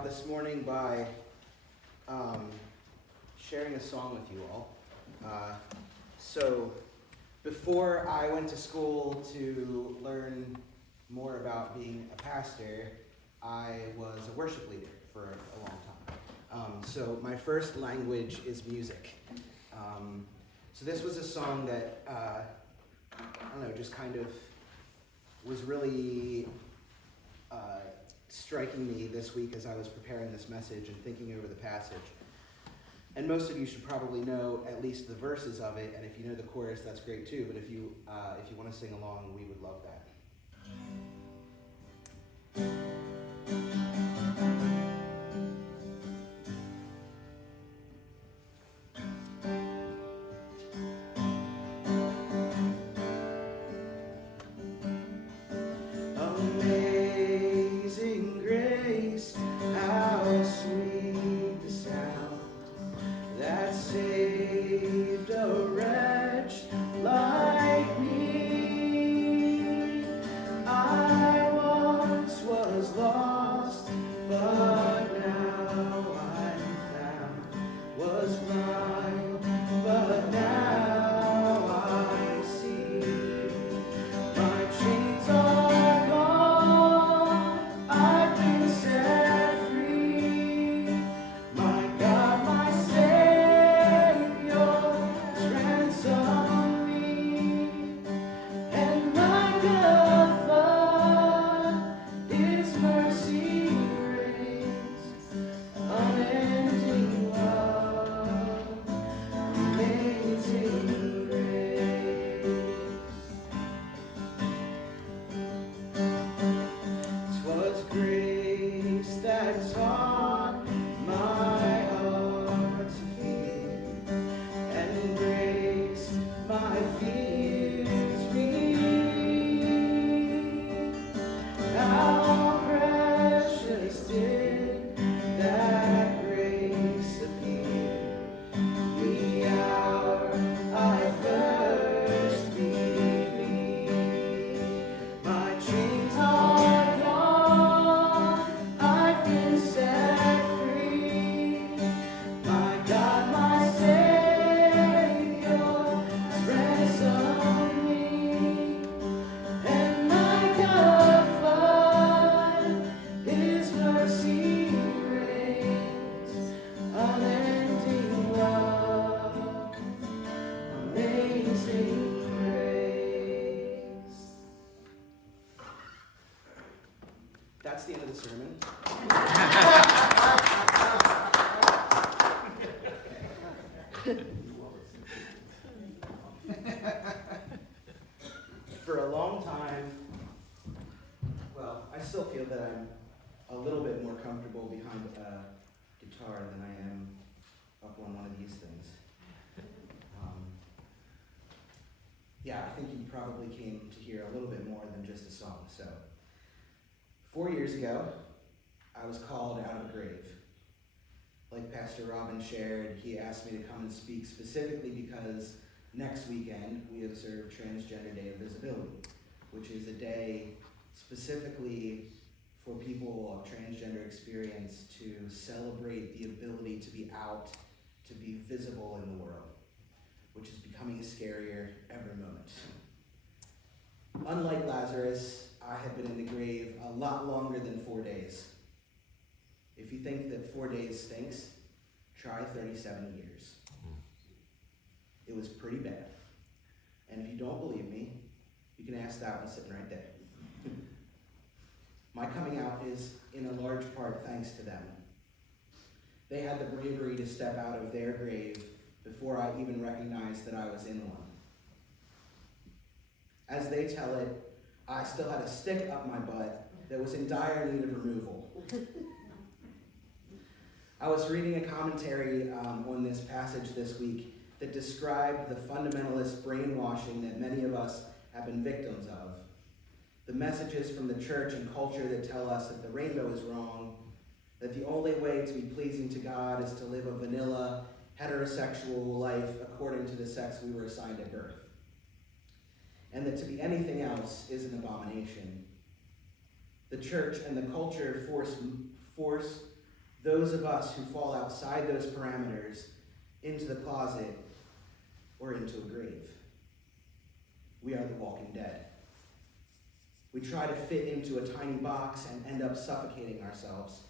out this morning by sharing a song with you all. So before I went to school to learn more about being a pastor, I was a worship leader for a long time. So my first language is music. So this was a song that, just kind of was really striking me this week as I was preparing this message and thinking over the passage. And most of you should probably know at least the verses of it, and if you know the chorus, that's great too. But if you want to sing along, we would love that. Amazing grace, how sweet the sound that saved a wretch like me. I once was lost, but now I'm found. Was blind, but now I see. My chains are gone, I've been set free. My God, my Savior, has ransomed me. And my God, His mercy reigns, unending love, amazing grace. 'Twas grace that taught my heart to fear, and grace my fears relieved. How precious did that grace appear, the hour I first believed. My chains are gone, I've been set free. My God, my Savior, has ransomed me. And my God, His mercy reigns, unending love, amazing grace. That's the end of the sermon. For a long time, I still feel that I'm a little bit more comfortable behind a guitar than I am up on one of these things. I think you probably came to hear a little bit more than just a song. So, 4 years ago, I was called out of a grave. Like Pastor Robin shared, he asked me to come and speak specifically because next weekend we observe Transgender Day of Visibility, which is a day specifically for people of transgender experience to celebrate the ability to be out, to be visible in the world, which is becoming scarier every moment. Unlike Lazarus, I have been in the grave a lot longer than 4 days. If you think that 4 days stinks, try 37 years. It was pretty bad. And if you don't believe me, you can ask that one sitting right there. My coming out is in a large part thanks to them. They had the bravery to step out of their grave before I even recognized that I was in one. As they tell it, I still had a stick up my butt that was in dire need of removal. I was reading a commentary on this passage this week that described the fundamentalist brainwashing that many of us have been victims of. The messages from the church and culture that tell us that the rainbow is wrong, that the only way to be pleasing to God is to live a vanilla, heterosexual life according to the sex we were assigned at birth, and that to be anything else is an abomination. The church and the culture force those of us who fall outside those parameters into the closet or into a grave. We are the walking dead. We try to fit into a tiny box and end up suffocating ourselves.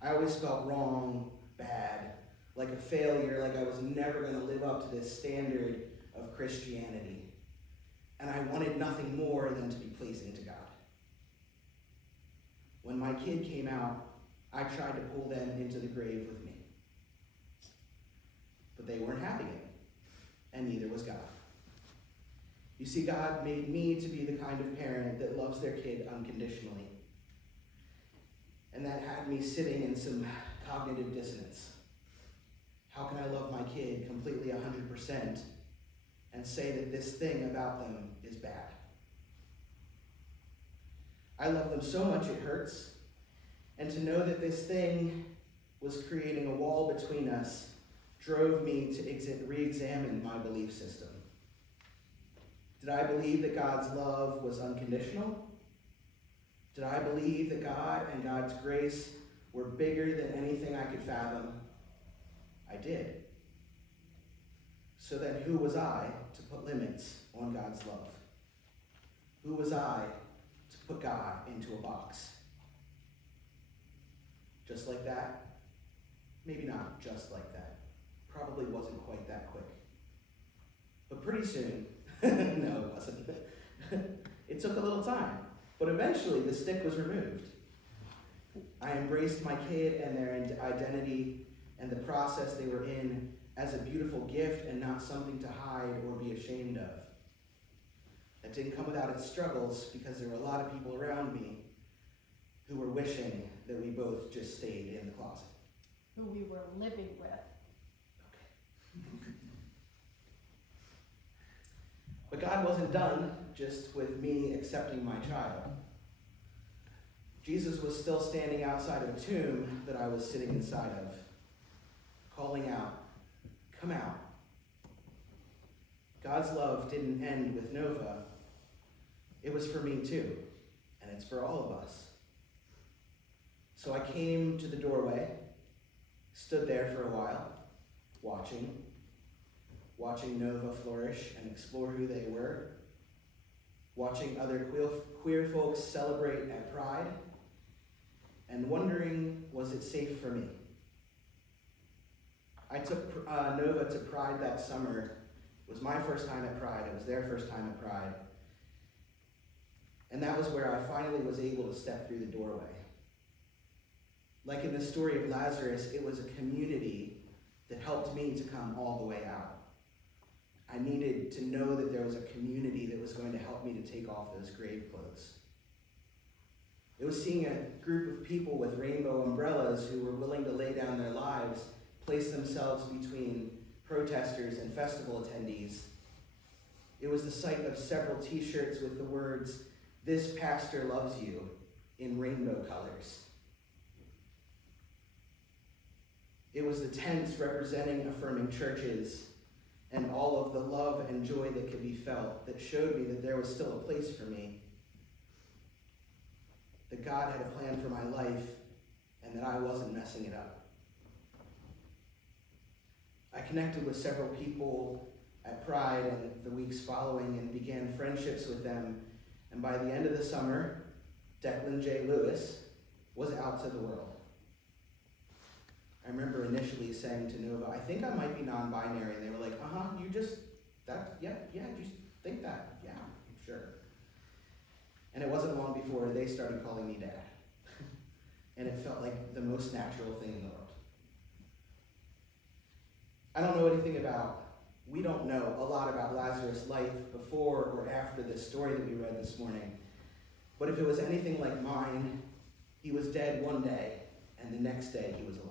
I always felt wrong, bad, like a failure, like I was never going to live up to this standard of Christianity. And I wanted nothing more than to be pleasing to God. When my kid came out, I tried to pull them into the grave with me. But they weren't having it, and neither was God. You see, God made me to be the kind of parent that loves their kid unconditionally. And that had me sitting in some cognitive dissonance. How can I love my kid completely 100% and say that this thing about them is bad? I love them so much it hurts. And to know that this thing was creating a wall between us drove me to re-examine my belief system. Did I believe that God's love was unconditional? Did I believe that God and God's grace were bigger than anything I could fathom? I did. So then who was I to put limits on God's love? Who was I to put God into a box? Just like that? Maybe not just like that. Probably wasn't quite that quick. But pretty soon, no, it wasn't. It took a little time, but eventually the stick was removed. I embraced my kid and their identity and the process they were in as a beautiful gift and not something to hide or be ashamed of. That didn't come without its struggles, because there were a lot of people around me who were wishing that we both just stayed in the closet. Who we were living with. But God wasn't done just with me accepting my child. Jesus was still standing outside of a tomb that I was sitting inside of, calling out, "Come out." God's love didn't end with Nova. It was for me too, and it's for all of us. So I came to the doorway, stood there for a while, watching Nova flourish and explore who they were, watching other queer folks celebrate at Pride, and wondering, was it safe for me? I took Nova to Pride that summer. It was my first time at Pride. It was their first time at Pride. And that was where I finally was able to step through the doorway. Like in the story of Lazarus, it was a community that helped me to come all the way out. I needed to know that there was a community that was going to help me to take off those grave clothes. It was seeing a group of people with rainbow umbrellas who were willing to lay down their lives, place themselves between protesters and festival attendees. It was the sight of several t-shirts with the words, "This pastor loves you," in rainbow colors. It was the tents representing affirming churches and all of the love and joy that could be felt that showed me that there was still a place for me, that God had a plan for my life, and that I wasn't messing it up. I connected with several people at Pride and the weeks following and began friendships with them, and by the end of the summer, Deklan J. Lewis was out to the world. I remember initially saying to Nova, "I think I might be non-binary," and they were like, you just think that, yeah, sure. And it wasn't long before they started calling me Dad. And it felt like the most natural thing in the world. I don't know we don't know a lot about Lazarus' life before or after this story that we read this morning. But if it was anything like mine, he was dead one day, and the next day he was alive.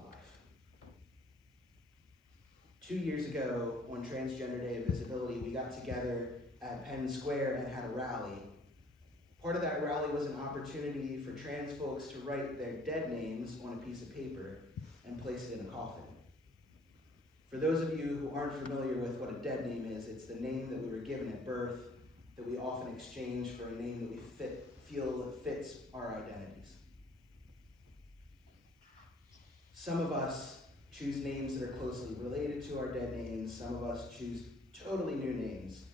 2 years ago, on Transgender Day of Visibility, we got together at Penn Square and had a rally. Part of that rally was an opportunity for trans folks to write their dead names on a piece of paper and place it in a coffin. For those of you who aren't familiar with what a dead name is, it's the name that we were given at birth that we often exchange for a name that we feel fits our identities. some of us choose names that are closely related to our dead names. Some of us choose totally new names.